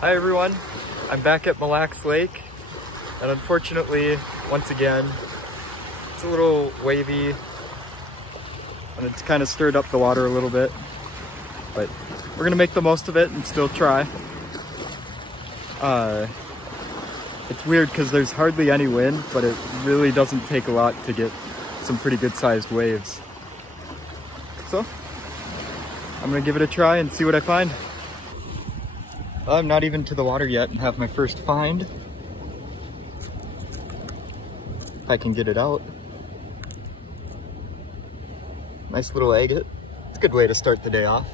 Hi everyone, I'm back at Mille Lacs Lake, and unfortunately, once again, it's a little wavy, and it's kind of stirred up the water a little bit, but we're gonna make the most of it and still try. It's weird because there's hardly any wind, but it really doesn't take a lot to get some pretty good sized waves. So, I'm gonna give it a try and see what I find. I'm not even to the water yet and have my first find. If I can get it out. Nice little agate. It's a good way to start the day off.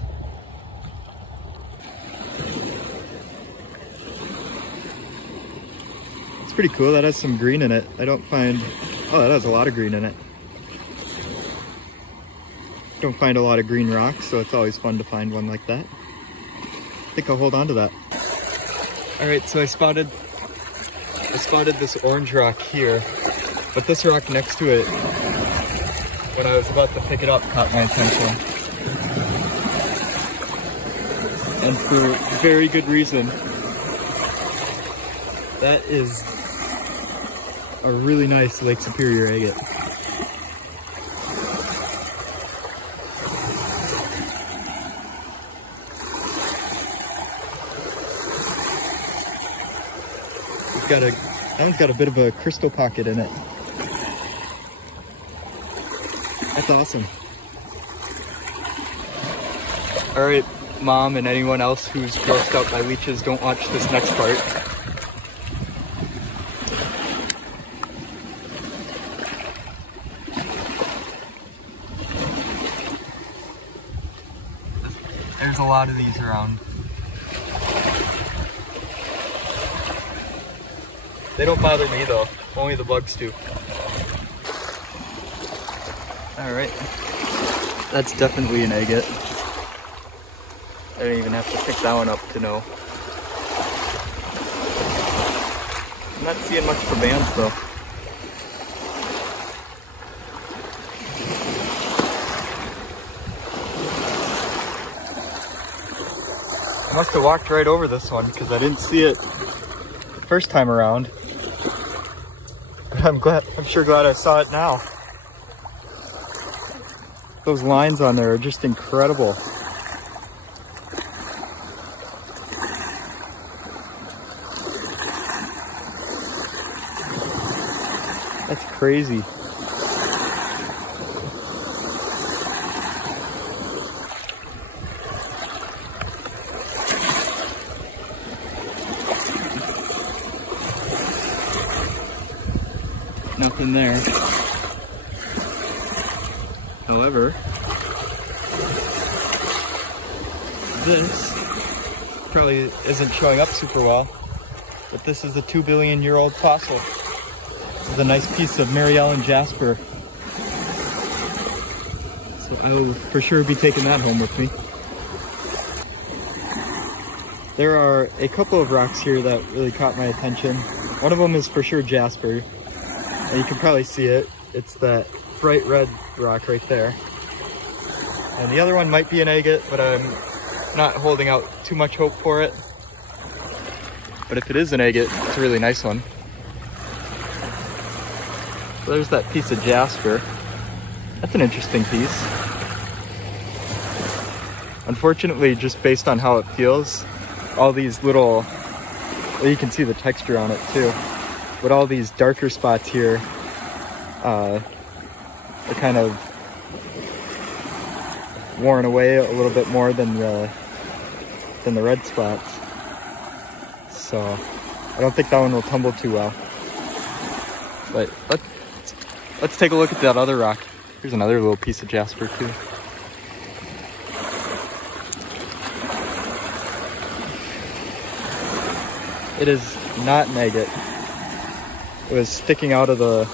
It's pretty cool. That has some green in it. I don't find... Oh, that has a lot of green in it. Don't find a lot of green rocks, so it's always fun to find one like that. I think I'll hold on to that. All right, so I spotted this orange rock here, but this rock next to it, when I was about to pick it up, caught my attention. And for very good reason. That is a really nice Lake Superior agate. That one's got a bit of a crystal pocket in it. That's awesome. All right, Mom and anyone else who's grossed out by leeches, don't watch this next part. There's a lot of these around. They don't bother me though, only the bugs do. Alright, that's definitely an agate. I didn't even have to pick that one up to know. I'm not seeing much for bands though. I must have walked right over this one because I didn't see it the first time around. I'm sure glad I saw it now. Those lines on there are just incredible. That's crazy. Nothing there. However, this probably isn't showing up super well, but this is a 2 billion year old fossil. This is a nice piece of Mary Ellen jasper. So I will for sure be taking that home with me. There are a couple of rocks here that really caught my attention. One of them is for sure jasper. And you can probably see it. It's that bright red rock right there. And the other one might be an agate, but I'm not holding out too much hope for it. But if it is an agate, it's a really nice one. So there's that piece of jasper. That's an interesting piece. Unfortunately, just based on how it feels, all these little, well, you can see the texture on it too. But all these darker spots here are kind of worn away a little bit more than the red spots. So I don't think that one will tumble too well. But let's take a look at that other rock. Here's another little piece of jasper too. It is not an agate. It was sticking out of the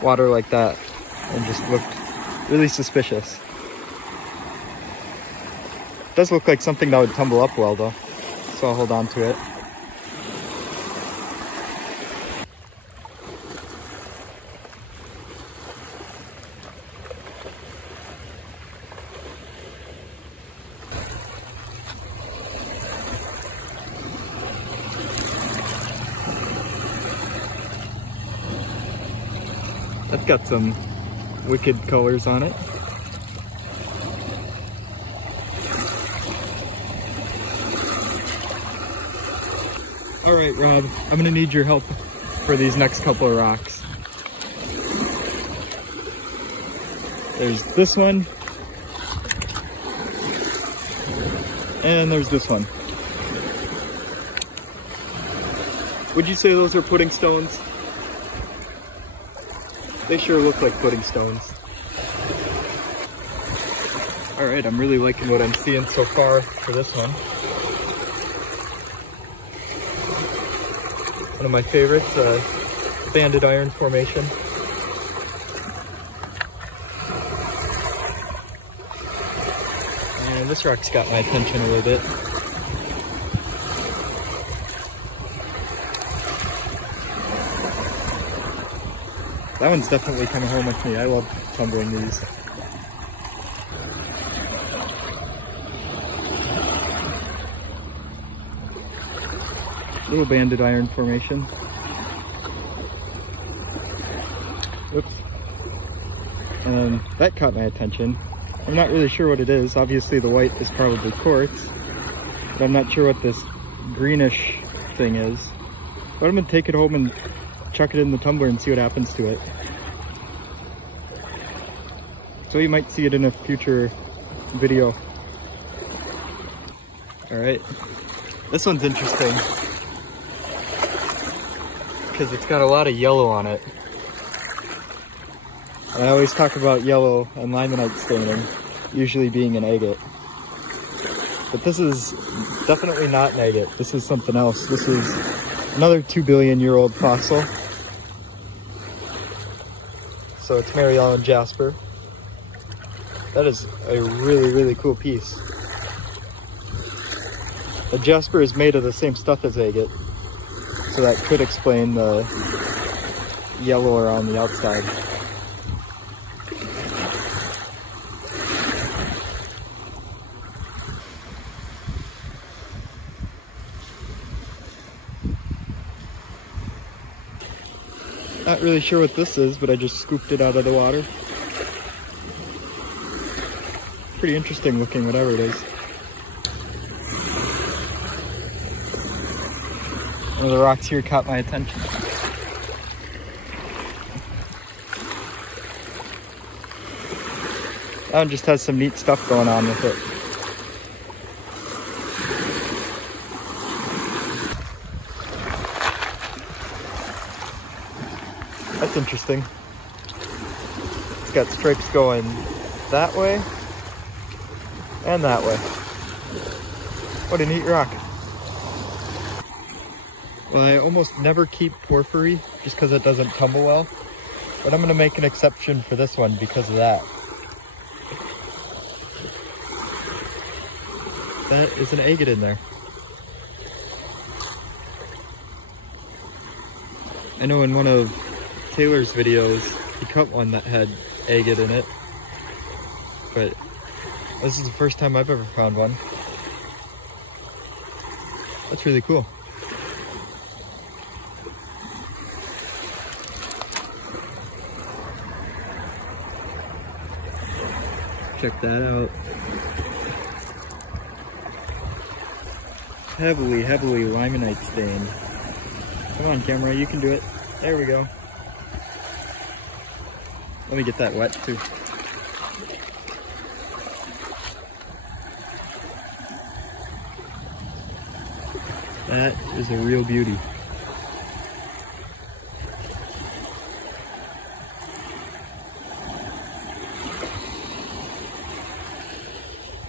water like that and just looked really suspicious. It does look like something that would tumble up well though, so I'll hold on to it. That's got some wicked colors on it. All right, Rob, I'm gonna need your help for these next couple of rocks. There's this one, and there's this one. Would you say those are pudding stones? They sure look like pudding stones. All right, I'm really liking what I'm seeing so far for this one. One of my favorites, banded iron formation. And this rock's got my attention a little bit. That one's definitely coming home with me. I love tumbling these. Little banded iron formation. Whoops. That caught my attention. I'm not really sure what it is. Obviously the white is probably quartz, but I'm not sure what this greenish thing is. But I'm gonna take it home and chuck it in the tumbler and see what happens to it. So you might see it in a future video. All right, this one's interesting because it's got a lot of yellow on it. I always talk about yellow and limonite staining usually being an agate. But this is definitely not an agate. This is something else. This is another 2 billion year old fossil. So it's Mille Lacs and jasper. That is a really, really cool piece. The jasper is made of the same stuff as agate, so that could explain the yellow around the outside. Not really sure what this is, but I just scooped it out of the water. Pretty interesting looking, whatever it is. One of the rocks here caught my attention. That one just has some neat stuff going on with it. That's interesting. It's got stripes going that way and that way. What a neat rock. Well, I almost never keep porphyry just because it doesn't tumble well, but I'm gonna make an exception for this one because of that. That is an agate in there. I know in one of Taylor's videos, he cut one that had agate in it, but this is the first time I've ever found one. That's really cool. Check that out. Heavily limonite stained. Come on, camera, you can do it. There we go. Let me get that wet too. That is a real beauty.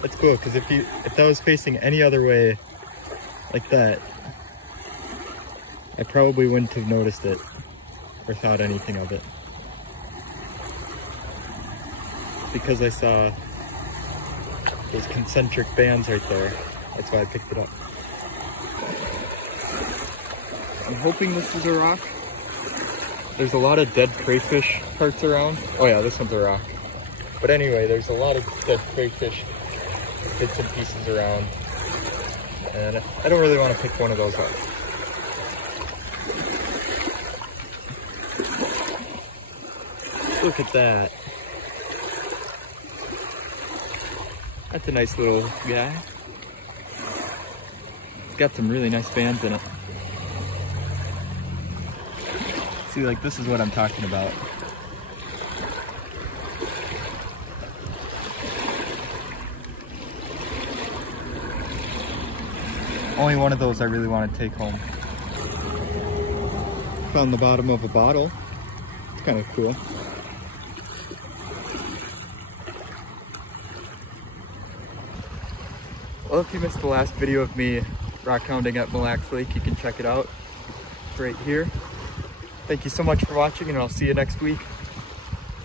That's cool, because if that was facing any other way like that, I probably wouldn't have noticed it or thought anything of it. Because I saw those concentric bands right there, that's why I picked it up. I'm hoping this is a rock. There's a lot of dead crayfish parts around. Oh yeah, this one's a rock. But anyway, there's a lot of dead crayfish bits and pieces around. And I don't really want to pick one of those up. Look at that. That's a nice little guy. It's got some really nice bands in it. See, like, this is what I'm talking about. Only one of those I really want to take home. Found the bottom of a bottle. It's kind of cool. Well, if you missed the last video of me rock hounding at Mille Lacs Lake, you can check it out. It's right here. Thank you so much for watching, and I'll see you next week.